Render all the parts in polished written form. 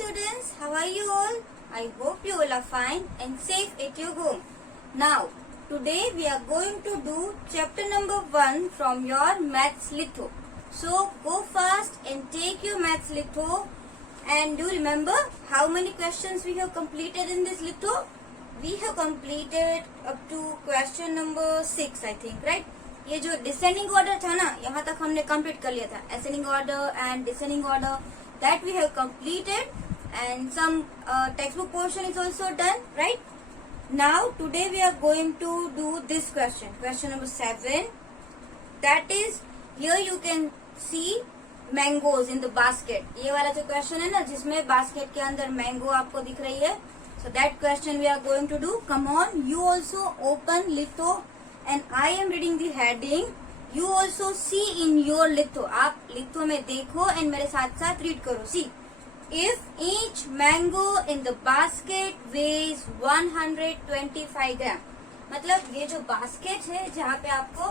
students, how are you all? I hope you all are fine and safe at your home. Now, today we are going to do chapter number 1 from your Maths Litho. So, go fast and take your Maths Litho. And do remember how many questions we have completed in this Litho? We have completed up to question number 6, I think, right? ये जो descending order था ना, यहाँ तक हमने complete कर लिया था. Ascending order and descending order, that we have completed, and some textbook portion is also done, right? Now today we are going to do this question number 7. That is, here you can see mangoes in the basket. ये वाला जो question है ना, जिसमें basket के अंदर mango आपको दिख रही है. So that question we are going to do. Come on, you also open litho and I am reading the heading. You also see in your litho. आप litho में देखो and मेरे साथ साथ read करो. See, if each mango in the basket weighs 125 gram. मतलब ये जो basket है, जहाँ पे आपको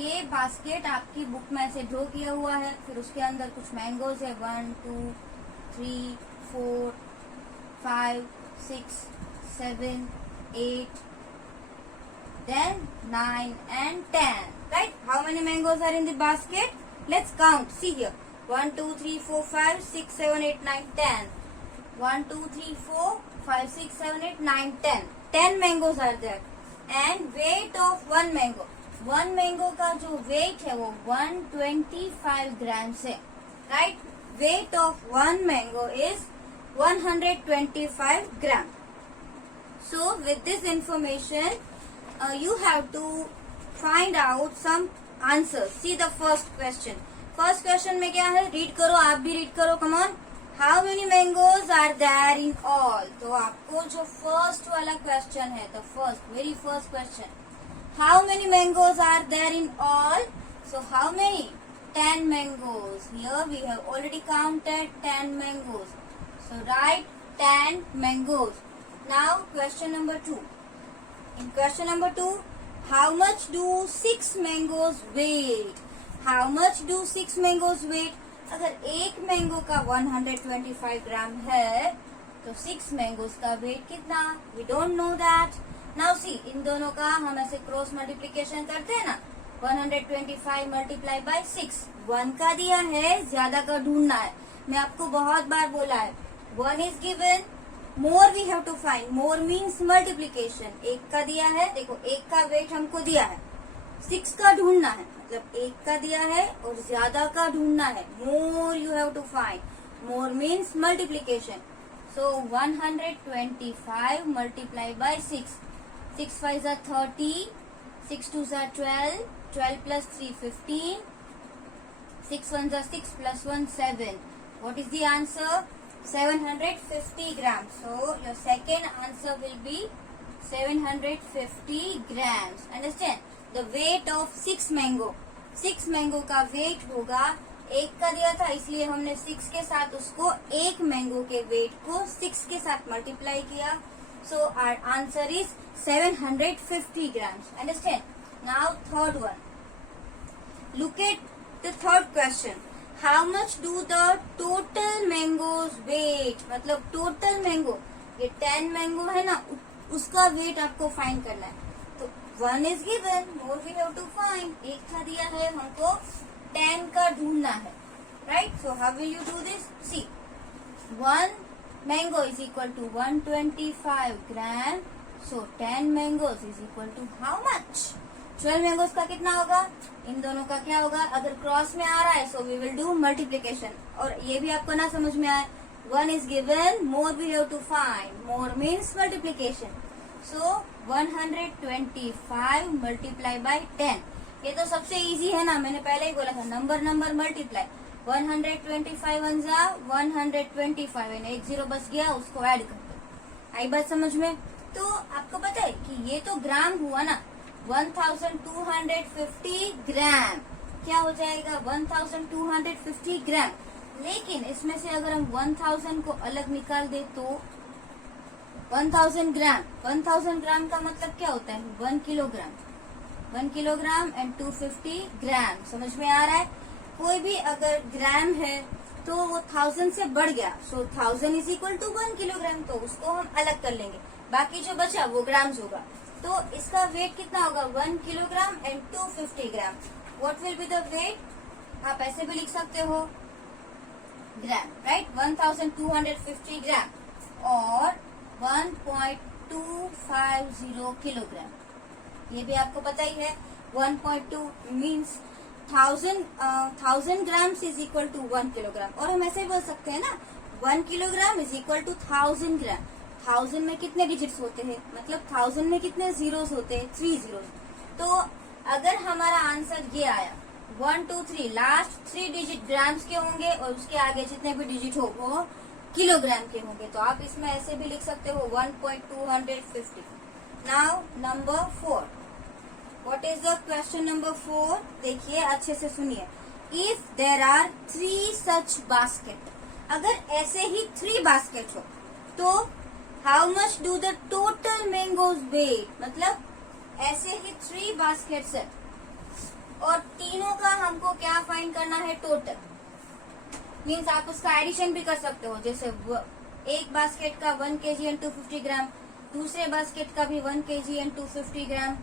ये basket आपकी बुक में से ड्रॉ किया हुआ है, फिर उसके अंदर कुछ मैंगोज है. 1 2 3 4 5 6 7 8 then 9 and 10, right? How many mangoes are in the basket? Let's count. See here, 1 2 3 4 5 6 7 8 9 10. 1 2 3 4 5 6 7 8 9 10. 10 mangoes are there. And weight of one mango, one mango का जो weight है वो 125 grams है, right? Weight of one mango is 125 gram. So with this information, you have to find out some answers. See the first question. First question में क्या है? Read करो, आप भी read करो. Come on. How many mangoes are there in all? तो आपको जो first वाला question है, the very first question. How many mangoes are there in all? So how many? 10 mangoes. Here we have already counted 10 mangoes. So write 10 mangoes. Now question number 2. In question number 2, how much do 6 mangoes weigh? How much do 6 mangoes weigh? अगर एक mango का 125 ग्राम है, तो 6 mangoes का wait कितना? We don't know that. Now see, इन दोनों का हम ऐसे क्रॉस मल्टीप्लीकेशन करते हैं ना. 125 मल्टीप्लाई बाय 6. 1 का दिया है, ज्यादा का ढूंढना है. मैं आपको बहुत बार बोला है, 1 is given, more we have to find. More means multiplication. एक का दिया है, देखो एक का वेट हमको दिया है, 6 का ढूंढना है. मतलब एक का दिया है और ज्यादा का ढूंढना है. More you have to find. More means multiplication. So 125 multiplied by 6. 6 5s are 30. 6 2s are 12. 12 plus 3 15. 6 1s are 6 plus 1 7. What is the answer? 750 grams. So your second answer will be 750 grams. Understand? The weight of 6 mango. 6 mango का weight होगा, एक का दिया था इसलिए हमने 6 के साथ उसको एक मैंगो के weight को 6 के साथ multiply किया. So our answer is 750 grams. Understand? Now third one. Look at the third question. How much do the total mangoes weight? मतलब total mango, ये 10 mango है ना, उसका weight आपको find करना है. तो 1 is given, more we have to find. एक का दिया है, हमको 10 का ढूंढना है, right? So how will you do this? See, 1 mango is equal to 125 gram. So 10 mangoes is equal to how much? 12 mangoes का कितना होगा? इन दोनों का क्या होगा? अगर क्रॉस में आ रहा है, so we will do multiplication. और ये भी आपको ना समझ में आए, 1 is given, more we have to find. More means multiplication. So 125 multiply by 10. ये तो सबसे इजी है ना, मैंने पहले ही बोला था, नंबर मल्टीप्लाई. 125 1 जा 125 एंड एक 0 बच गया, उसको ऐड कर दो. आई बात समझ में? तो आपको पता है कि ये तो ग्राम हुआ ना, 1250 ग्राम. क्या हो जाएगा? 1250 ग्राम. लेकिन इसमें से अगर हम 1000 को अलग निकाल दे तो 1000 ग्राम. 1000 ग्राम का मतलब क्या होता है? 1 किलोग्राम. 1 किलोग्राम एंड 250 ग्राम. समझ में आ रहा है? कोई भी अगर ग्राम है तो वो 1000 से बढ़ गया, सो 1000 इज इक्वल टू 1 किलोग्राम, तो उसको हम अलग कर लेंगे, बाकी जो बचा वो ग्राम्स होगा। तो इसका वेट कितना होगा, 1 kilogram and 250 gram. What will be the weight, आप ऐसे भी लिख सकते हो ग्राम, राइट, 1250 ग्राम और 1.250 किलोग्राम। ये भी आपको पता ही है, 1.2 means 1000 grams is equal to 1 kilogram. और हम ऐसे ही बोल सकते हैं ना, 1 kilogram is equal to 1000 gram. 1000 में कितने डिजिट्स होते हैं, मतलब 1000 में कितने जीरोस होते हैं, 3 जीरोस। तो अगर हमारा आंसर ये आया 1 2 3, लास्ट 3 डिजिट ग्राम्स के होंगे और उसके आगे जितने भी डिजिट हो वो किलोग्राम के होंगे। तो आप इसमें ऐसे भी लिख सकते हो 1.250। Now number 4, what is the question number 4, देखिए अच्छे से सुनिए। If there are 3 such basket, अगर ऐसे ही 3 बास्केट हो तो how much do the total mangoes weight, मतलब ऐसे ही 3 बास्केट्स है और तीनों का हमको क्या फाइंड करना है, टोटल। मीन्स आप उसका एडिशन भी कर सकते हो, जैसे एक बास्केट का 1 kg एंड 250 ग्राम, दूसरे बास्केट का भी 1 kg एंड 250 ग्राम,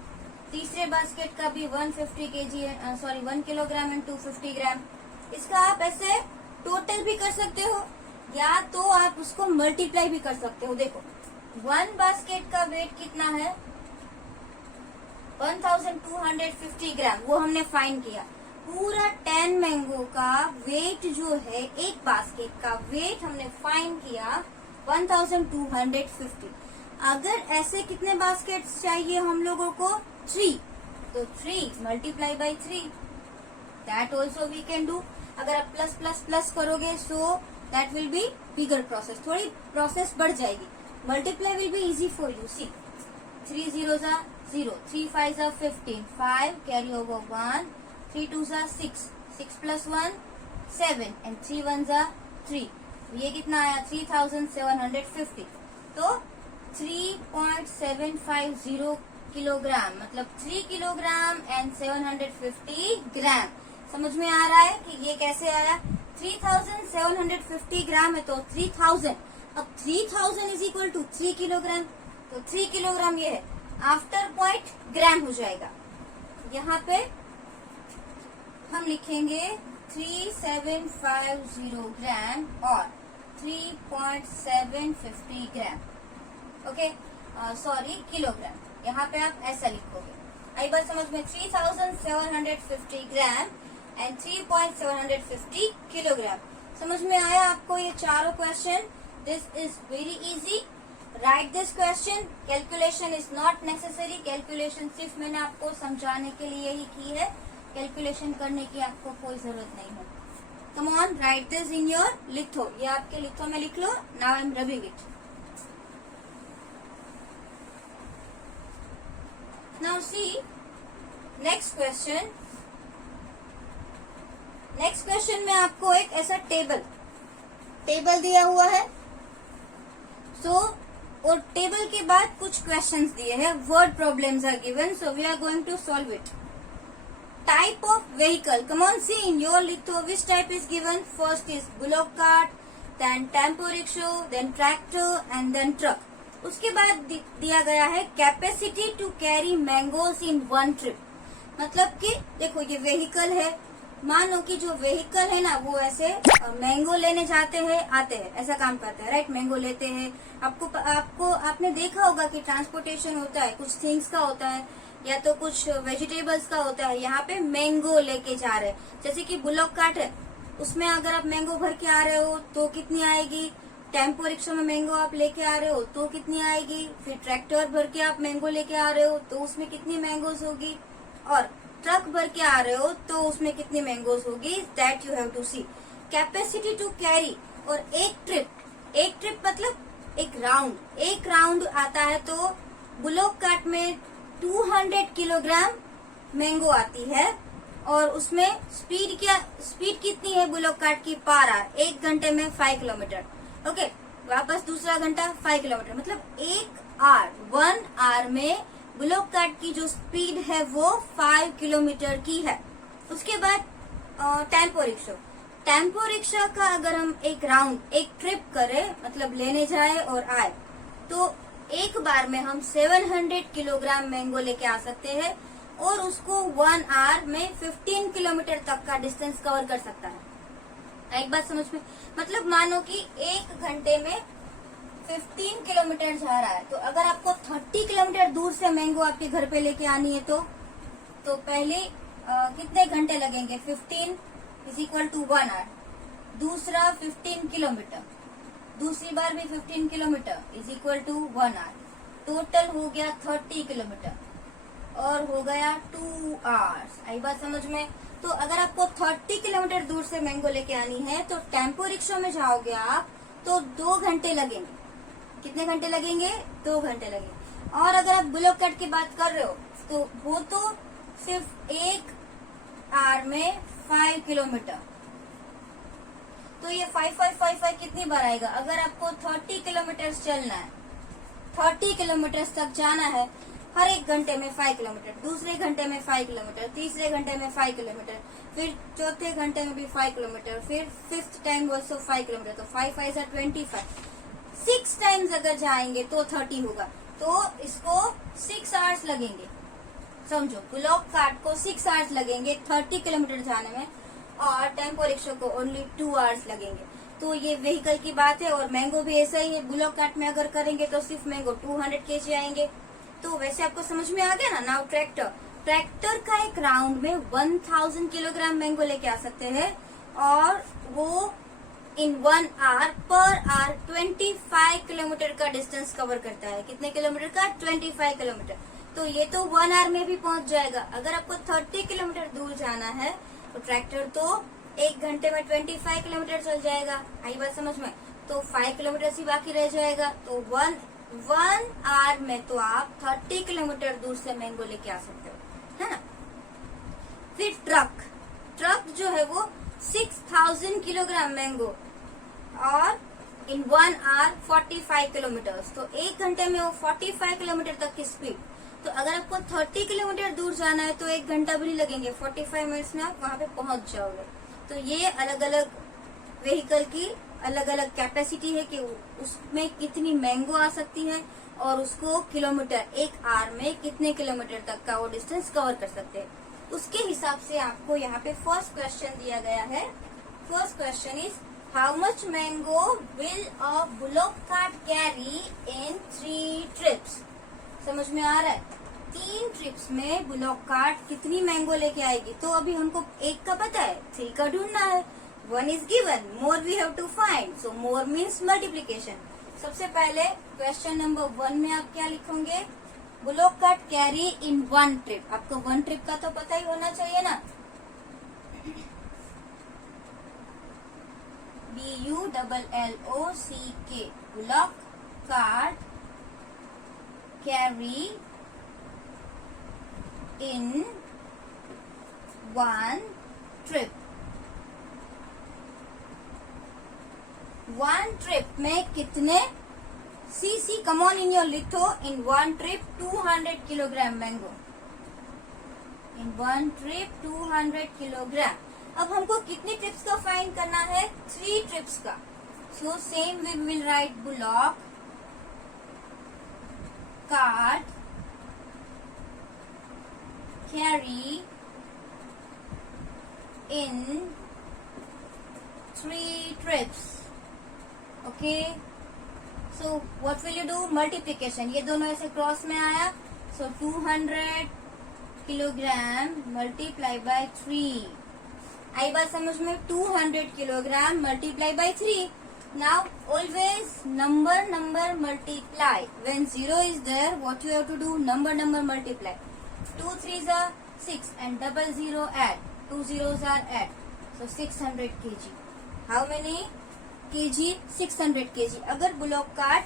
तीसरे बास्केट का भी 1 किलोग्राम एंड 250 ग्राम। इसका आप ऐसे टोटल भी कर सकते हो या तो आप उसको मल्टीप्लाई भी कर सकते हो। देखो 1 बास्केट का वेट कितना है, 1250 ग्राम, वो हमने फाइंड किया। पूरा 10 मैंगो का वेट जो है, एक बास्केट का वेट हमने फाइंड किया 1250। अगर ऐसे कितने बास्केट्स चाहिए हम लोगों को, 3, तो 3 multiply by 3, that also we can do. अगर आप प्लस प्लस प्लस करोगे so that will be bigger process, थोड़ी प्रोसेस बढ़ जाएगी। Multiply will be easy for you, see 3 zeros are 0, 3 5s are 15, 5 carry over 1, 3 2s are 6, 6 plus 1 7 and 3 1s are 3। ये कितना आया 3750। तो 3.750 किलोग्राम, मतलब 3 किलोग्राम एंड 750 ग्राम। समझ में आ रहा है कि ये कैसे आया, 3750 ग्राम है तो 3000, अब 3000 इज इक्वल टू 3 किलोग्राम, तो 3 किलोग्राम ये है, आफ्टर पॉइंट ग्राम हो जाएगा। यहाँ पे हम लिखेंगे 3750 ग्राम और 3.750 ग्राम, ओके, सॉरी किलोग्राम। यहाँ पे आप ऐसा लिखोगे। आई बात समझ में, 3750 ग्राम एंड 3.750 किलोग्राम। समझ में आया आपको ये चारों question? This is very easy. Right this question, calculation is not necessary. Calculation सिर्फ मैंने आपको समझाने के लिए ही की है, कैलकुलेशन करने की आपको कोई जरूरत नहीं है। Come on, write this in your litho, ये आपके लिथो में लिख लो। Now I am rubbing it. Now see next question. Next question में आपको एक ऐसा टेबल दिया हुआ है। और टेबल के बाद कुछ क्वेश्चंस दिए हैं, word problems are given, so we are going to solve it. Type of vehicle, come on see in your litho which type is given. First is bullock cart, then tempo rickshaw, then tractor and then truck. उसके बाद दिया गया है capacity to carry mangoes in 1 trip. मतलब कि देखो ये vehicle है, मानो कि जो व्हीकल है ना वो ऐसे मैंगो लेने जाते हैं, आते हैं, ऐसा काम करते हैं, राइट। मैंगो लेते हैं। आपने देखा होगा कि ट्रांसपोर्टेशन होता है, कुछ थिंग्स का होता है या तो कुछ वेजिटेबल्स का होता है। यहाँ पे मैंगो लेके जा रहे हैं, जैसे कि बुलॉक कार्ट है, उसमें अगर आप मैंगो भर के आ रहे हो तो कितनी आएगी। टेम्पो रिक्शा में मैंगो आप लेके आ रहे हो तो कितनी आएगी। फिर ट्रैक्टर भर के आप मैंगो लेके आ रहे हो तो उसमें कितनी मैंगोज होगी। और ट्रक भर के आ रहे हो तो उसमें कितनी मैंगोज होगी। That you have to see. Capacity to carry, और एक ट्रिप मतलब एक राउंड आता है, तो बुलॉक कार्ट में 200 किलोग्राम मैंगो आती है। और उसमें स्पीड कितनी है बुलॉक कार्ट की, पर आवर, 1 घंटे में 5 किलोमीटर। ओके, वापस दूसरा घंटा 5 किलोमीटर, मतलब 1 आवर में बुलॉक कार्ट की जो स्पीड है वो 5 किलोमीटर की है। उसके बाद टेम्पो टेम्पो रिक्शा का अगर हम एक राउंड, एक ट्रिप करें, मतलब लेने जाए और आए, तो एक बार में हम 700 किलोग्राम मैंगो लेके आ सकते हैं और उसको 1 आवर में 15 किलोमीटर तक का डिस्टेंस कवर कर सकता है। एक बात समझ में, मतलब मानो कि 1 घंटे में 15 किलोमीटर जा रहा है, तो अगर आपको 30 किलोमीटर दूर से मैंगो आपके घर पे लेके आनी है तो पहले कितने घंटे लगेंगे? 15 इज इक्वल टू 1 आवर। दूसरा 15 किलोमीटर, दूसरी बार भी 15 kilometre is equal to 1 hour. Total हो गया 30 किलोमीटर और हो गया 2 आवर्स। आई बात समझ में? तो अगर आपको 30 किलोमीटर दूर से मैंगो लेके आनी है तो टेम्पो रिक्शा में जाओगे आप तो 2 घंटे लगेंगे। कितने घंटे लगेंगे? 2 घंटे लगेंगे। और अगर आप बुलोक कार्ट की बात कर रहे हो तो वो तो सिर्फ 1 आवर में 5 किलोमीटर। तो ये 5 कितनी बार आएगा? अगर आपको 30 किलोमीटर चलना है, 30 किलोमीटर तक जाना है, हर एक घंटे में 5 किलोमीटर, दूसरे घंटे में 5 किलोमीटर, तीसरे घंटे में 5 किलोमीटर, फिर चौथे घंटे में भी 5 किलोमीटर, फिर 5th टाइम ऑल्सो 5 किलोमीटर, तो 5 5 are 25। 6 टाइम्स अगर जाएंगे तो 30 होगा, तो इसको 6 आवर्स लगेंगे। समझो, बुलोक कार्ट को 6 आवर्स लगेंगे 30 किलोमीटर जाने में और टेम्पो रिक्शा को ओनली 2 आवर्स लगेंगे। तो ये व्हीकल की बात है। और मैंगो भी ऐसा ही है, बुलोक कार्ट में अगर करेंगे तो सिर्फ मैंगो 200 kg आएंगे। तो वैसे आपको समझ में आ गया ना। नाउ ट्रैक्टर का एक राउंड में 1000 किलोग्राम मैंगो लेके आ सकते हैं और वो इन 1 आवर पर आवर 25 किलोमीटर का डिस्टेंस कवर करता है। कितने किलोमीटर का? 25 किलोमीटर। तो ये तो 1 आवर में भी पहुंच जाएगा। अगर आपको 30 किलोमीटर दूर जाना है तो ट्रैक्टर तो 1 घंटे में 25 किलोमीटर चल जाएगा। आई बात समझ में? तो 5 किलोमीटर ही बाकी रह जाएगा। तो 1 आवर में तो आप 30 किलोमीटर दूर से मैंगो लेके आ सकते हो, है ना। फिर ट्रक जो है वो 6000 किलोग्राम मैंगो और इन 1 आवर 45 किलोमीटर। तो 1 घंटे में वो 45 किलोमीटर तक की स्पीड। तो अगर आपको 30 किलोमीटर दूर जाना है तो 1 घंटा भी नहीं लगेंगे, 45 मिनट्स में आप वहां पे पहुंच जाओगे। तो ये अलग अलग व्हीकल की अलग अलग कैपेसिटी है कि उसमें कितनी मैंगो आ सकती है और उसको किलोमीटर 1 आवर में कितने किलोमीटर तक का वो डिस्टेंस कवर कर सकते हैं। उसके हिसाब से आपको यहाँ पे फर्स्ट क्वेश्चन दिया गया है। First question is how much mango will a bullock cart carry in 3 trips. समझ में आ रहा है? 3 ट्रिप्स में बुलोक कार्ट कितनी मैंगो लेके आएगी। तो अभी हमको 1 का पता है, 3 का ढूंढना है। 1 is given, more we have to find, so more means multiplication। सबसे पहले क्वेश्चन नंबर 1 में आप क्या लिखोगे? Bullock cart carry in 1 trip. आपको 1 ट्रिप का तो पता ही होना चाहिए ना। BULLOCK, bullock cart carry in 1 trip। 1 trip में कितने सीसी? Come on in your litho. In 1 trip 200 kilogram mango. In 1 trip 200 kilogram. अब हमको कितनी ट्रिप्स का फाइंड करना है? 3 ट्रिप्स का। So same we will write bullock cart carry in 3 trips। Okay, so what will you do? Multiplication। ये दोनों ऐसे क्रॉस में आया, so 200 किलोग्राम मल्टीप्लाई बाय 3। आई बात समझ में? 200 kilogram multiply by 3। Now always number multiply। When 0 is there, what you have to do? Number multiply। 2 3s are 6 and 0 add, 2 zeros are add, so 600 kg। How many kg? 600 kg। अगर bullock cart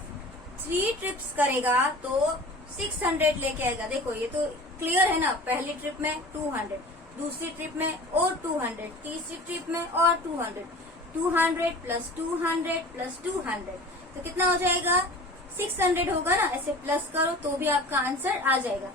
3 trips करेगा तो 600 लेके आएगा। देखो ये तो clear है ना। पहली ट्रिप में 200, दूसरी ट्रिप में और 200, तीसरी ट्रिप में और 200, 200 प्लस 200 प्लस 200, तो कितना हो जाएगा? 600 होगा ना। ऐसे प्लस करो तो भी आपका आंसर आ जाएगा।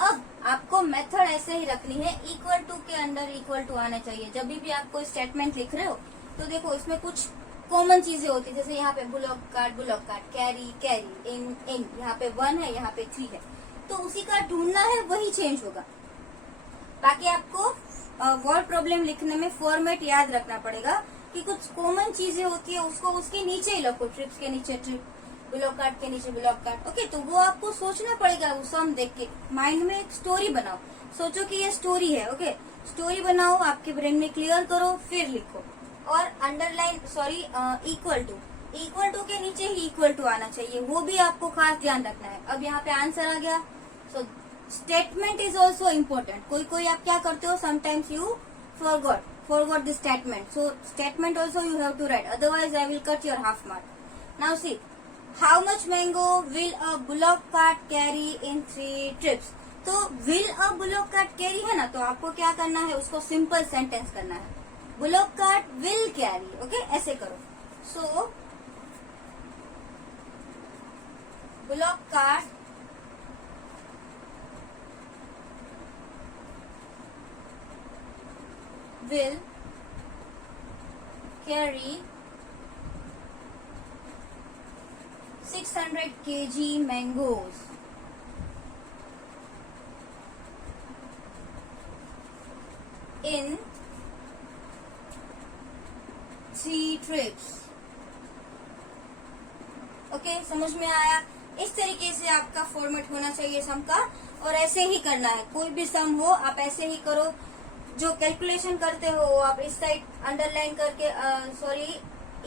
अब आपको मेथड ऐसे ही रखनी है, इक्वल टू के अंडर इक्वल टू आना चाहिए। जब भी आप कोई स्टेटमेंट लिख रहे हो तो देखो इसमें कुछ कॉमन चीजें होती है, जैसे यहाँ पे बुलॉक कार्ट, कैरी कैरी, इन, यहाँ पे 1 है, यहाँ पे 3 है, तो उसी का ढूंढना है, वही चेंज होगा। बाकी आपको वर्ड प्रॉब्लम लिखने में फॉर्मेट याद रखना पड़ेगा कि कुछ कॉमन चीजें होती है उसको उसके नीचे ही लिखो, ट्रिप्स के नीचे ट्रिप, ब्लॉक कार्ट के नीचे ब्लॉक कार्ट। ओके, तो वो आपको सोचना पड़ेगा, वो सम देख के माइंड में एक स्टोरी बनाओ, सोचो कि ये स्टोरी है। ओके, स्टोरी बनाओ, आपके ब्रेन में क्लियर करो, फिर लिखो। और अंडरलाइन इक्वल टू के नीचे ही इक्वल टू आना चाहिए, वो भी आपको खास ध्यान रखना है। अब यहाँ पे आंसर आ गया। So statement is also important. कोई आप क्या करते हो, sometimes you forgot the statement, so statement also you have to write, otherwise I will cut your half mark. Now see, how much mango will a bullock cart carry in 3 trips? तो will a bullock cart carry है ना, तो आपको क्या करना है, उसको simple sentence करना है, bullock cart will carry। Okay, ऐसे करो। so bullock cart will carry 600 kg mangoes in 3 trips। Okay, समझ में आया? इस तरीके से आपका फॉर्मेट होना चाहिए सम का, और ऐसे ही करना है। कोई भी सम हो आप ऐसे ही करो। जो कैलकुलेशन करते हो आप इस साइड अंडरलाइन करके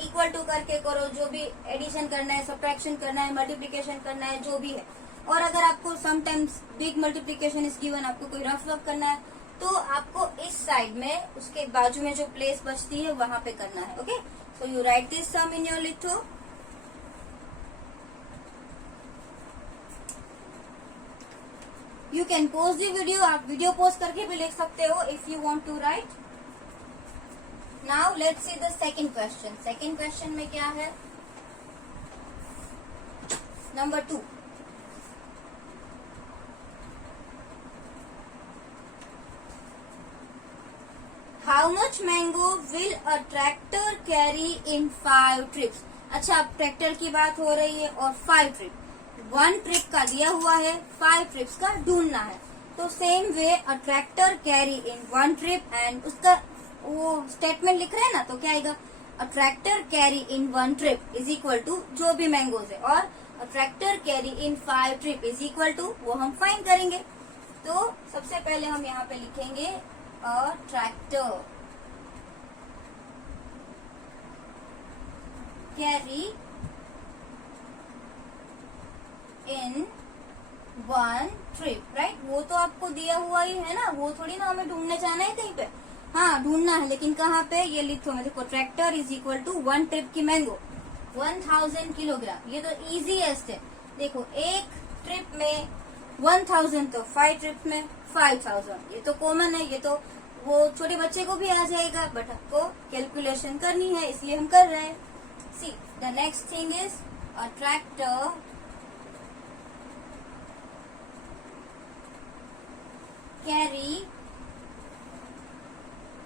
इक्वल टू करके करो, जो भी एडिशन करना है, सब्ट्रैक्शन करना है, मल्टीप्लिकेशन करना है, जो भी है। और अगर आपको sometimes big multiplication is given, आपको कोई रफ वर्क करना है, तो आपको इस साइड में उसके बाजू में जो प्लेस बचती है वहां पे करना है। Okay, so you write this sum in your litho. You can pause the video, आप वीडियो पोज करके भी लिख सकते हो if you want to write. Now let's see the second question. Second question में क्या है, number 2। How much mango will a tractor carry in 5 trips? अच्छा, अब ट्रैक्टर की बात हो रही है और 5 ट्रिप, 1 ट्रिप का दिया हुआ है, 5 ट्रिप्स का ढूंढना है। तो same way a tractor carry in 1 trip, and उसका वो स्टेटमेंट लिख रहे हैं ना, तो क्या आएगा, a tractor carry in 1 trip is equal to जो भी मैंगोज है, और a tractor carry in 5 trip is equal to, वो हम फाइंड करेंगे। तो सबसे पहले हम यहाँ पे लिखेंगे a tractor carry in 1 trip, right? वो तो आपको दिया हुआ ही है ना, वो थोड़ी ना हमें ढूंढने जाना है कहीं पे। हाँ, ढूंढना है, लेकिन कहाँ पे, ये लिखो मैं, देखो tractor is equal to 1 trip की मैंगो 1000 किलोग्राम। ये तो इजीएस्ट है। देखो एक ट्रिप में 1000, तो 5 ट्रिप में 5000, ये तो कॉमन है, ये तो वो छोटे बच्चे को भी आ जाएगा, बट आपको कैलकुलेशन करनी है, इसलिए हम कर रहे हैं। See the next thing is a tractor carry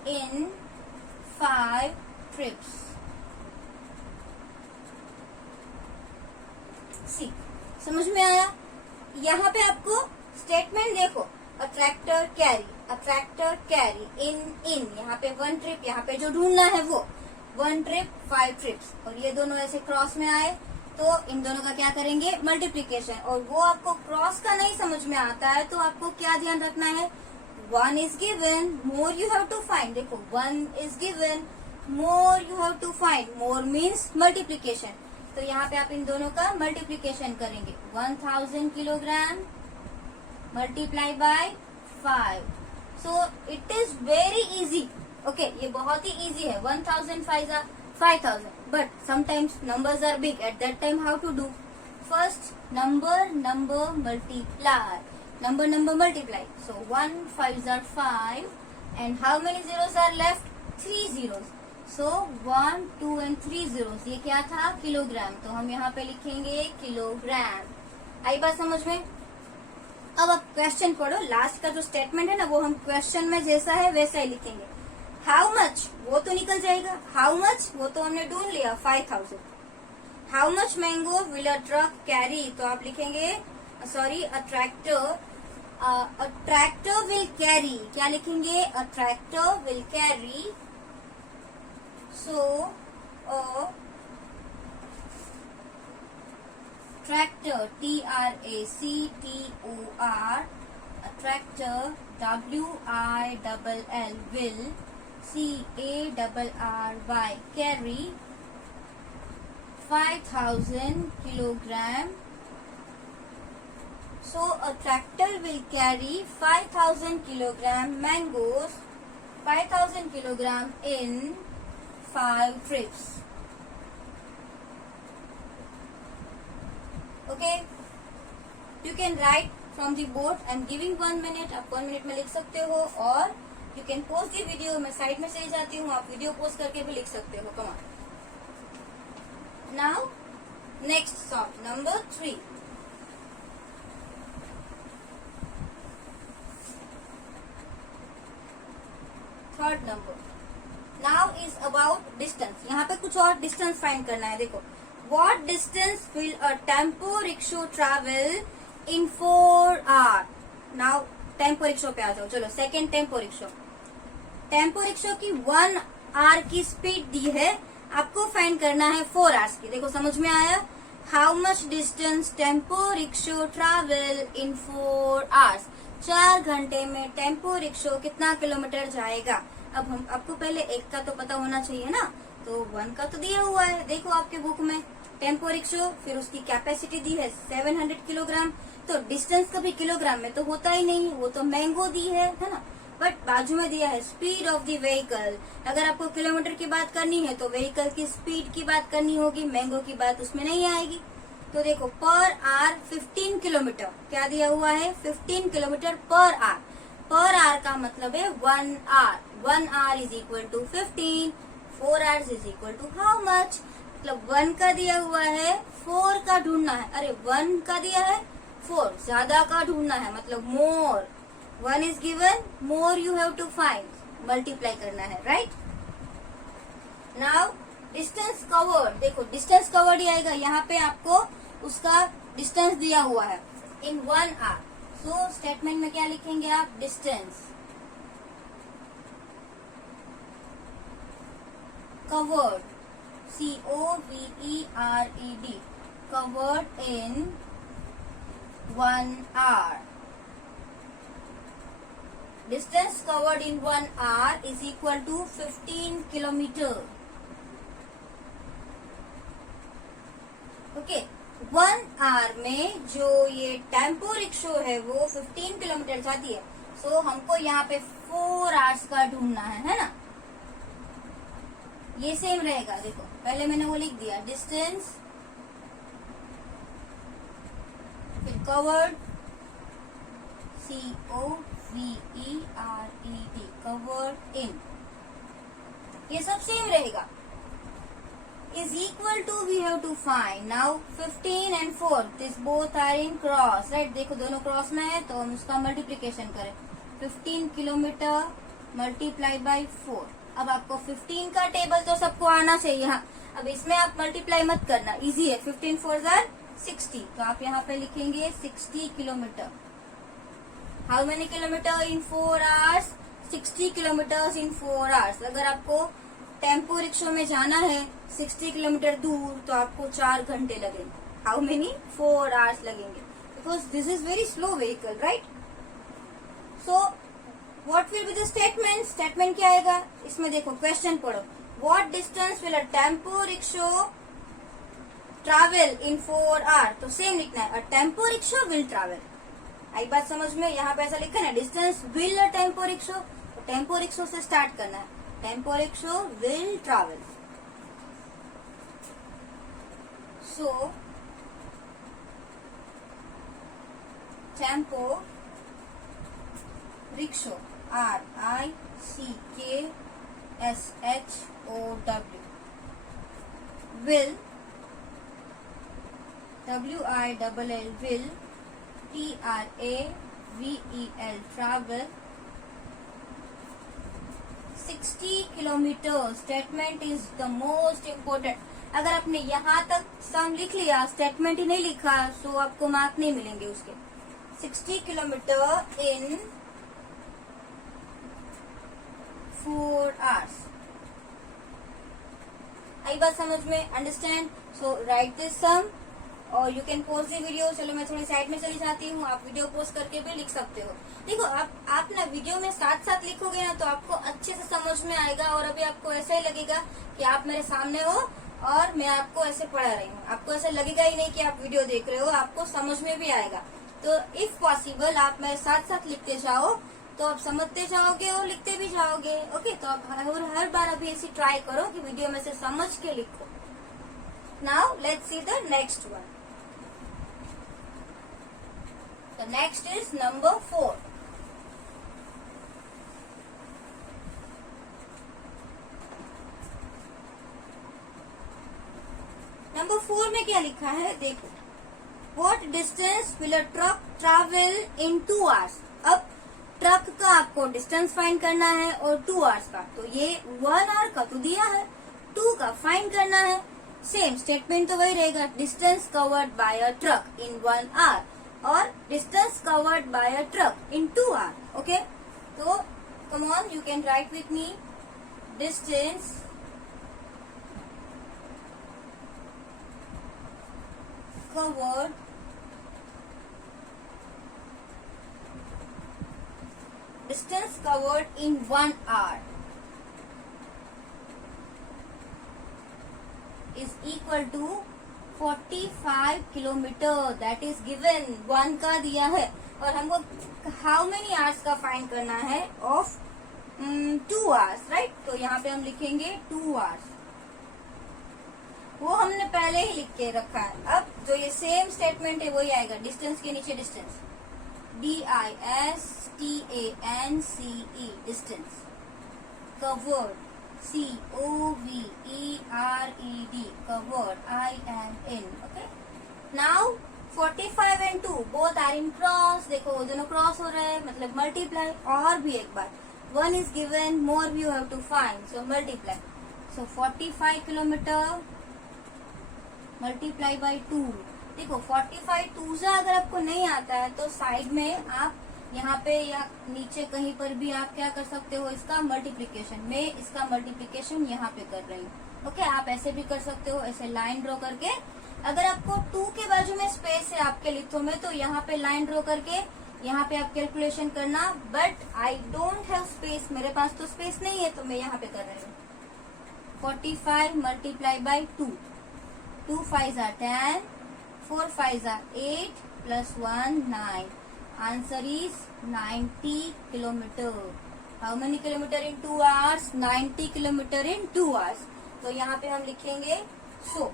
in 5 trips। सी, समझ में आया? यहाँ पे आपको स्टेटमेंट देखो, अ ट्रैक्टर कैरी इन यहाँ पे 1 ट्रिप, यहाँ पे जो ढूंढना है वो 1 ट्रिप 5 ट्रिप्स, और ये दोनों ऐसे क्रॉस में आए, तो इन दोनों का क्या करेंगे, मल्टीप्लीकेशन। और वो आपको क्रॉस का नहीं समझ में आता है, तो आपको क्या ध्यान रखना है, 1 is given, more you have to find। देखो 1 is given, more you have to find, more means multiplication। तो यहाँ पे आप इन दोनों का मल्टीप्लीकेशन करेंगे, 1000 kilogram multiply by 5। So it is very easy. Okay, ये बहुत ही इजी है। 1000 5 5000, but sometimes numbers are big. At that time, how to do? First, number multiply. Number multiply. So 1 5s are 5, and how many zeros are left? 3 zeros. So 1 2 and 3 zeros. ये क्या था? Kilogram. तो हम यहाँ पे लिखेंगे kilogram. आई बात समझ में? अब आप क्वेश्चन पढ़ो। लास्ट का जो स्टेटमेंट है ना, वो हम क्वेश्चन में जैसा है वैसा ही लिखेंगे। हाउ मच वो तो निकल जाएगा, हाउ मच वो तो हमने ढूंढ लिया 5000. How much mango will a truck carry, तो आप लिखेंगे sorry a tractor will carry, क्या लिखेंगे, a tractor will carry. So a tractor, TRACTOR, a tractor, WILL, will, CARRY, carry 5,000 kilogram. So a tractor will carry 5,000 kilogram mangoes, 5,000 kilogram in 5 trips. Okay, you can write from the board. I am giving 1 minute. आप 1 minute में लिख सकते हो, और you can pause the video. मैं side में चली जाती हूँ, आप वीडियो पोस्ट करके भी लिख सकते हो. Come on. Now, next song, number 3. Third number. Now is about distance. यहाँ पे कुछ और distance find करना है. देखो, what distance will a tempo rickshaw travel in 4 hours? Now tempo rickshaw पे आ जाओ. चलो second tempo rickshaw. Tempo rickshaw की 1 आवर की स्पीड दी है, आपको फाइंड करना है 4 आवर्स की. देखो समझ में आया. How much distance tempo rickshaw travel in 4 hours. 4 घंटे में टेम्पो रिक्शा कितना किलोमीटर जाएगा. अब हम आपको पहले एक का तो पता होना चाहिए ना, तो 1 का तो दिया हुआ है. देखो आपके बुक में टेम्पो रिक्शा, फिर उसकी कैपेसिटी दी है 700 किलोग्राम. तो डिस्टेंस कभी किलोग्राम में तो होता ही नहीं, वो तो मैंगो दी है ना. बट बाजू में दिया है स्पीड ऑफ द व्हीकल. अगर आपको किलोमीटर की बात करनी है तो व्हीकल की स्पीड की बात करनी होगी, मैंगो की बात उसमें नहीं आएगी. तो देखो पर आवर 15 किलोमीटर क्या दिया हुआ है, 15 kilometre per hour. Per hour का मतलब है 1 hour. 1 hour is equal to 15. 4 hours is equal to how much. मतलब 1 का दिया हुआ है, 4 का ढूंढना है. अरे 1 का दिया है, 4 ज्यादा का ढूंढना है, मतलब मोर. 1 is given, more you have to find, multiply करना है, right? Now distance covered. देखो distance covered ही आएगा. यहाँ पे आपको उसका distance दिया हुआ है in 1 hour. So statement में क्या लिखेंगे आप, distance covered, COVERED, covered in 1 hour. Distance covered in 1 hour is equal to 15 kilometer. Okay, 1 hour में जो ये टेम्पो रिक्शा है वो 15 किलोमीटर जाती है. सो हमको यहाँ पे 4 आवर्स का ढूंढना है ना. ये सेम रहेगा. देखो पहले मैंने वो लिख दिया डिस्टेंस, फिर कवर्ड, COVERED, covered in, ये सब सेम रहेगा. is equal to we have to find. Now 15 and 4 this both are in cross, right? देखो दोनों क्रॉस में है तो हम उसका मल्टीप्लीकेशन करें. 15 किलोमीटर मल्टीप्लाई बाई 4. अब आपको 15 का टेबल तो सबको आना चाहिए. हाँ, अब इसमें आप मल्टीप्लाई मत करना, इजी है. 15 4 जार 60, तो आप यहाँ पे लिखेंगे 60 kilometre. How many kilometre in 4 hours, 60 kilometre in 4 hours. अगर आपको टेम्पो रिक्शा में जाना है 60 किलोमीटर दूर तो आपको 4 घंटे लगेंगे. हाउ मेनी, 4 आवर्स लगेंगे, because this is very slow vehicle, right? So what will be the statement. Statement क्या आएगा इसमें, देखो क्वेश्चन पढ़ो. What distance will a tempo rickshaw travel in 4 hours. तो सेम लिखना है, अ टेम्पो रिक्शा विल ट्रैवल. आई बात समझ में. यहाँ पे ऐसा लिखा है ना, distance will a tempo rickshaw, तो टेम्पो रिक्शा से स्टार्ट करना है. Tempo rickshaw will travel. So tempo rickshaw, RICKSHOW, will, WILL, will, TRAVEL, travel 60 kilometre. Statement is the most important. अगर आपने यहाँ तक सम लिख लिया, स्टेटमेंट ही नहीं लिखा, तो आपको मार्क नहीं मिलेंगे उसके। 60 किलोमीटर इन 4 hours। आई बात समझ में? अंडरस्टैंड? सो राइट दिस सम और you can post the video. चलो मैं थोड़ी साइड में चली जाती हूँ, आप वीडियो पोस्ट करके भी लिख सकते हो। देखो आप ना वीडियो में साथ साथ लिखोगे ना तो आपको अच्छे से समझ में आएगा, और अभी आपको ऐसा ही लगेगा कि आप मेरे सामने हो और मैं आपको ऐसे पढ़ा रही हूँ। आपको ऐसा लगेगा ही नहीं कि आप वीडियो देख रहे हो, आपको समझ में भी आएगा। तो इफ पॉसिबल आप मेरे साथ साथ लिखते जाओ तो आप समझते जाओगे और लिखते भी जाओगे। ओके, तो आप हर बार अभी ऐसी ट्राई करो कि वीडियो में से समझ के लिखो। Now let's see the next one. The next is number 4. Number 4 में क्या लिखा है देखो। What distance will a truck travel in 2 hours? अब ट्रक का आपको डिस्टेंस फाइंड करना है और 2 hours का, तो ये 1 hour का तो दिया है, 2 का फाइंड करना है। सेम स्टेटमेंट तो वही रहेगा, distance covered by a truck in 1 hour और distance covered by a truck in 2 hours। Okay, तो come on, you can write with me. Distance covered in 1 hour is equal to 45 kilometre. That is given, 1 का दिया है और हमको how many hours का find करना है ऑफ 2 hours, राइट। तो यहाँ पे हम लिखेंगे 2 hours, वो हमने पहले ही लिख के रखा है। अब जो ये सेम स्टेटमेंट है वही आएगा, डिस्टेंस के नीचे distance, DISTANCE, distance, covered, COVERED, covered, IMN। Okay, now 45 and 2 both are in cross। देखो दोनों क्रॉस हो रहे हैं, मतलब मल्टीप्लाई। और भी एक बार, 1 is given, more you have to find, so multiply। so 45 kilometre multiply by 2। देखो 45 2 से अगर आपको नहीं आता है तो साइड में आप यहाँ पे या नीचे कहीं पर भी आप क्या कर सकते हो, इसका मल्टीप्लिकेशन। मैं इसका मल्टीप्लिकेशन यहाँ पे कर रही हूँ। ओके, आप ऐसे भी कर सकते हो, ऐसे लाइन ड्रॉ करके। अगर आपको 2 के बाजू में स्पेस है आपके लिथो में तो यहाँ पे लाइन ड्रॉ करके यहाँ पे आप कैलकुलेशन करना। But I don't have space, मेरे पास तो स्पेस नहीं है, तो मैं यहाँ पे कर रही हूँ। 45 multiply by 2, 2 5s are 10, 4 5s are 8 plus 1 9। Answer is 90 kilometer। How many kilometer in 2 hours? 90 kilometer in 2 hours। तो यहाँ पे हम लिखेंगे so।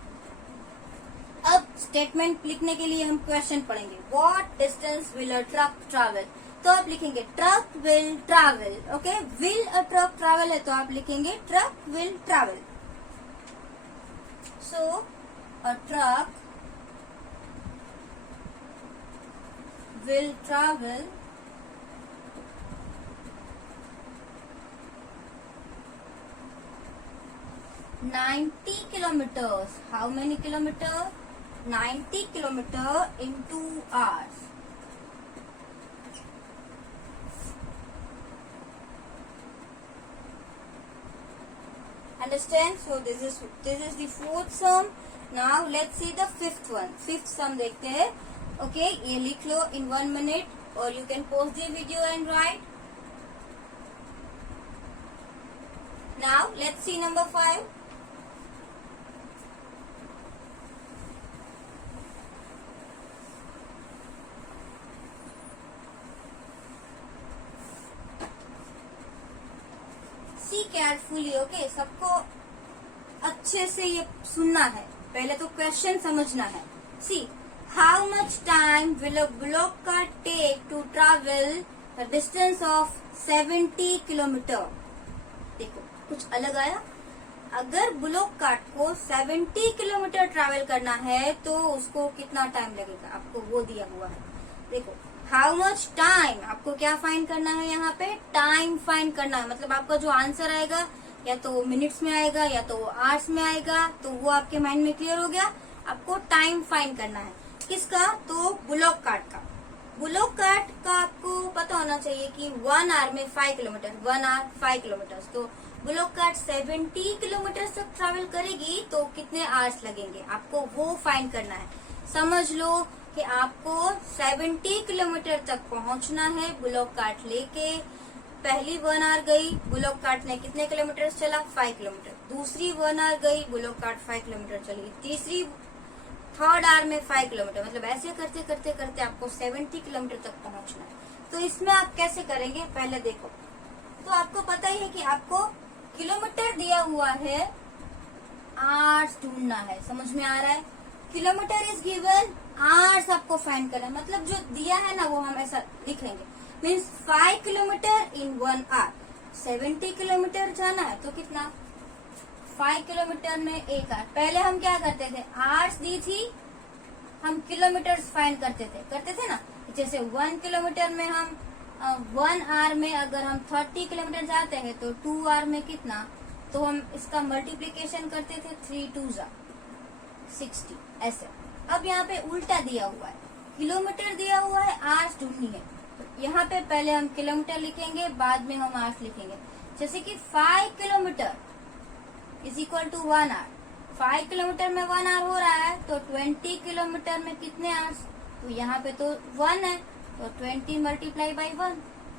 अब स्टेटमेंट लिखने के लिए हम क्वेश्चन पढ़ेंगे। What distance will a truck travel? तो आप लिखेंगे truck will travel. Okay, will a truck travel है तो आप लिखेंगे truck will travel. So a truck will travel 90 kilometers। How many kilometer? 90 kilometer in 2 hours। Understand? So this is the 4th sum। Now let's see the 5th one। 5th sum देखते हैं। Okay, ये लिख लो in 1 minute और you can pause the video and write। Now let's see number 5। See carefully। Okay, सबको अच्छे से ये सुनना है, पहले तो क्वेश्चन समझना है। सी How much time will a block cart take to travel the distance of 70 kilometer? देखो कुछ अलग आया। अगर ब्लॉक कार्ट को 70 किलोमीटर ट्रैवल करना है तो उसको कितना टाइम लगेगा, आपको वो दिया हुआ है। देखो हाउ मच टाइम, आपको क्या फाइंड करना है, यहाँ पे टाइम फाइंड करना है। मतलब आपका जो आंसर आएगा या तो मिनट्स में आएगा या तो आवर्स में आएगा, तो वो आपके माइंड में क्लियर हो गया। आपको टाइम फाइंड करना है किसका, तो बुलॉक कार्ट का। बुलॉक कार्ट का आपको पता होना चाहिए कि 1 आवर में 5 किलोमीटर, 1 आवर 5 किलोमीटर। तो बुलॉक कार्ट 70 किलोमीटर तक ट्रैवल करेगी तो कितने आवर्स लगेंगे, आपको वो फाइंड करना है। समझ लो कि आपको 70 किलोमीटर तक पहुंचना है बुलॉक कार्ट लेके। पहली 1 आवर गई, बुलॉक कार्ट ने कितने किलोमीटर चला, 5 किलोमीटर। दूसरी 1 आवर गई, बुलॉक कार्ट 5 किलोमीटर चली। तीसरी 3rd आवर में 5 किलोमीटर। मतलब ऐसे करते करते करते आपको 70 किलोमीटर तक पहुंचना है। तो इसमें आप कैसे करेंगे, पहले देखो। तो आपको पता ही है कि आपको किलोमीटर दिया हुआ है, आवर्स ढूंढना है। समझ में आ रहा है, किलोमीटर इज गिवन, आवर्स आपको फाइंड करना है। मतलब जो दिया है ना वो हम ऐसा लिख लेंगे, means 5 kilometre in 1 hour. 70 kilometre जाना है तो कितना, 5 किलोमीटर में 1 आवर। पहले हम क्या करते थे, आवर्स दी थी, हम किलोमीटर फाइंड करते थे ना। जैसे 1 किलोमीटर में हम 1 आवर में अगर हम 30 किलोमीटर जाते हैं तो 2 आवर में कितना, तो हम इसका मल्टीप्लीकेशन करते थे, 3 2 जा 60 ऐसे। अब यहाँ पे उल्टा दिया हुआ है, किलोमीटर दिया हुआ है, आवर्स ढूंढनी है। तो यहाँ पे पहले हम किलोमीटर लिखेंगे, बाद में हम आवर्स लिखेंगे। जैसे कि 5 kilometre is equal to 1 hour. 5 kilometre में 1 आवर हो रहा है, तो 20 किलोमीटर में कितने आवर्स, तो यहाँ पे तो 1 है, तो 20 मल्टीप्लाई बाई 1।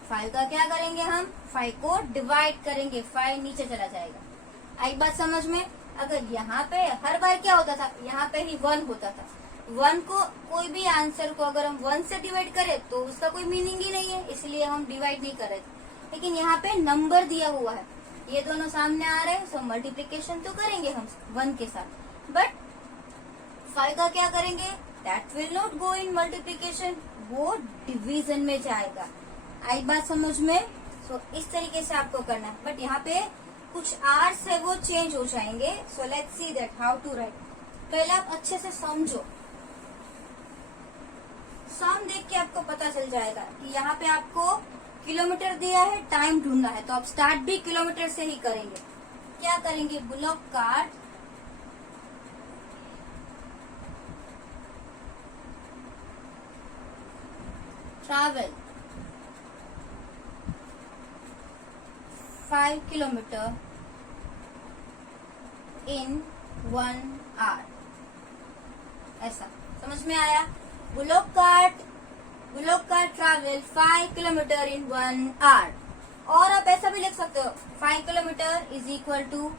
5 का क्या करेंगे हम, 5 को डिवाइड करेंगे, 5 नीचे चला जाएगा। आई बात समझ में। अगर यहाँ पे हर बार क्या होता था, यहाँ पे ही 1 होता था। 1 को कोई भी आंसर को अगर हम 1 से डिवाइड करें तो उसका कोई मीनिंग ही नहीं है, इसलिए हम डिवाइड नहीं कर रहे थे। लेकिन यहाँ पे नंबर दिया हुआ है, ये दोनों सामने आ रहे हैं, सो मल्टीप्लीकेशन तो करेंगे हम 1 के साथ, बट 5 का क्या करेंगे, that will not go in multiplication, वो डिवीजन में जाएगा। आई बात समझ में। सो इस तरीके से आपको करना है, बट यहाँ पे कुछ आवर्स है वो चेंज हो जाएंगे। So let's see that how to write. पहले आप अच्छे से समझो, सम देख के आपको पता चल जाएगा कि यहाँ पे आपको किलोमीटर दिया है, टाइम ढूंढना है। तो आप स्टार्ट भी किलोमीटर से ही करेंगे। क्या करेंगे, bullock cart travel 5 kilometre in 1 hour. ऐसा समझ में आया। Bullock cart travel 5 kilometre in 1 hour. और आप ऐसा भी लिख सकते हो, 5 kilometre is equal to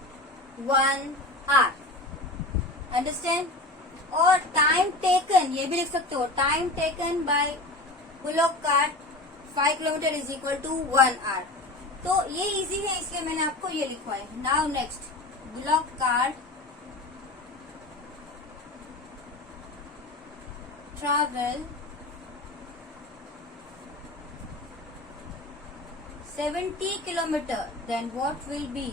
1 hour. Understand. और टाइम टेकन ये भी लिख सकते हो, time taken by bullock cart 5 kilometre is equal to 1 hour. तो ये इजी है, इसलिए मैंने आपको ये लिखवाया। Now next, bullock cart travel 70 kilometre, then what will be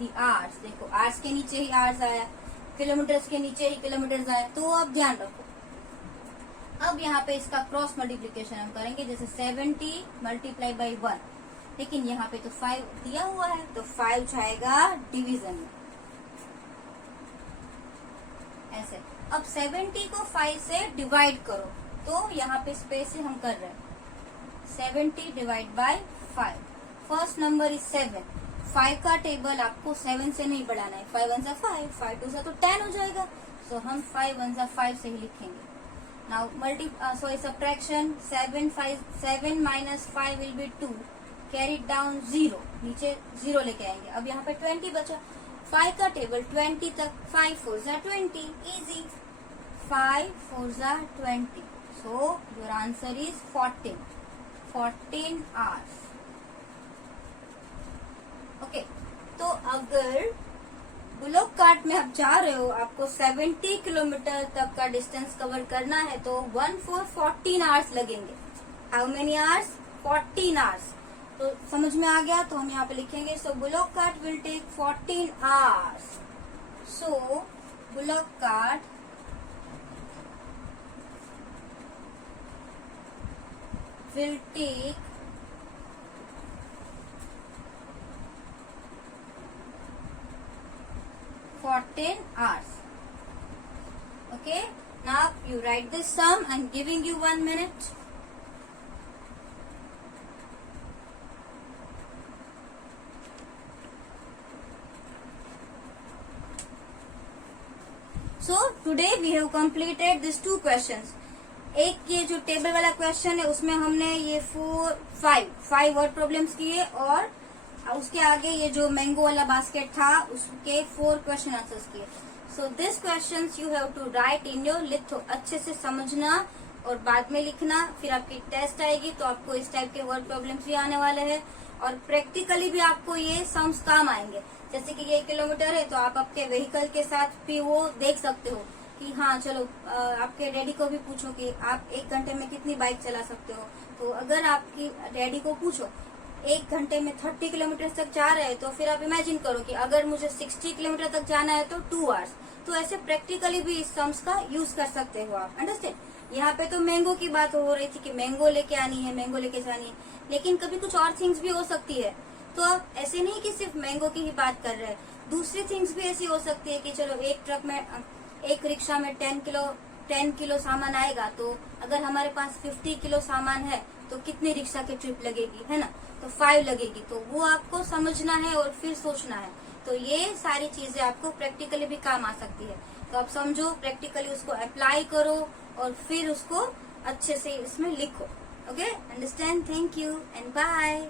the hours. देखो आवर्स के नीचे ही आवर्स आया, किलोमीटर्स के नीचे ही किलोमीटर्स आया, तो अब ध्यान रखो। अब यहाँ पे इसका क्रॉस मल्टीप्लीकेशन हम करेंगे, जैसे 70 मल्टीप्लाई बाई 1, लेकिन यहाँ पे तो 5 दिया हुआ है, तो 5 जाएगा डिवीजन में ऐसे। अब 70 को 5 से डिवाइड करो, तो यहाँ पे स्पेस से हम कर रहे हैं 70 divide by 5। First number is 7। 5 का टेबल आपको 7 से नहीं बढ़ाना है, 5 1 5, 5 2 तो 10 हो जाएगा। सो हम 5 1 5 से ही लिखेंगे। Now subtraction 7 minus 5 will be 2, carry down 0, नीचे 0 लेके आएंगे। अब यहाँ पे 20 बचा, 5 का टेबल 20 तक, 5 4 जा 20, इजी। 5 4 जा 20, so your answer is 14 hours. Okay, तो अगर बुलॉक कार्ट में आप जा रहे हो, आपको 70 किलोमीटर तक का डिस्टेंस कवर करना है, तो 14 आवर्स लगेंगे। How many hours, 14 hours. तो समझ में आ गया, तो हम यहाँ पे लिखेंगे, so bullock cart will take 14 hours. So bullock cart will take 14 hours. Okay, now you write this sum. I'm giving you 1 minute. So today we have completed these 2 questions. एक ये जो टेबल वाला क्वेश्चन है उसमें हमने ये 5 word problems किए, और उसके आगे ये जो मैंगो वाला बास्केट था उसके 4 क्वेश्चन आंसर्स किए. So this questions you have to write in your litho. अच्छे से समझना और बाद में लिखना. फिर आपकी टेस्ट आएगी तो आपको इस टाइप के वर्ड प्रॉब्लम्स भी आने वाले हैं, और प्रैक्टिकली भी आपको ये सम्स काम आएंगे. जैसे कि ये 1 किलोमीटर है तो आप आपके व्हीकल के साथ भी वो देख सकते हो कि हाँ चलो, आपके डैडी को भी पूछो कि आप 1 घंटे में कितनी बाइक चला सकते हो. तो अगर आपकी डैडी को पूछो 1 घंटे में 30 किलोमीटर तक जा रहे हैं, तो फिर आप इमेजिन करो कि अगर मुझे 60 किलोमीटर तक जाना है तो 2 आवर्स. तो ऐसे प्रैक्टिकली भी इस सम्स का यूज कर सकते हो आप. अंडरस्टैंड. यहाँ पे तो मैंगो की बात हो रही थी कि मैंगो लेके आनी है, मैंगो लेके जानी है, लेकिन कभी कुछ और थिंग्स भी हो सकती है. तो आप ऐसे नहीं कि सिर्फ मैंगो की ही बात कर रहे हैं, दूसरी थिंग्स भी ऐसी हो सकती है कि चलो एक रिक्शा में 10 किलो सामान आएगा, तो अगर हमारे पास 50 किलो सामान है तो कितनी रिक्शा की ट्रिप लगेगी, है ना. तो 5 लगेगी. तो वो आपको समझना है और फिर सोचना है. तो ये सारी चीजें आपको प्रैक्टिकली भी काम आ सकती है. तो आप समझो, प्रैक्टिकली उसको अप्लाई करो और फिर उसको अच्छे से इसमें लिखो. Okay, understand. Thank you and bye.